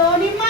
っております。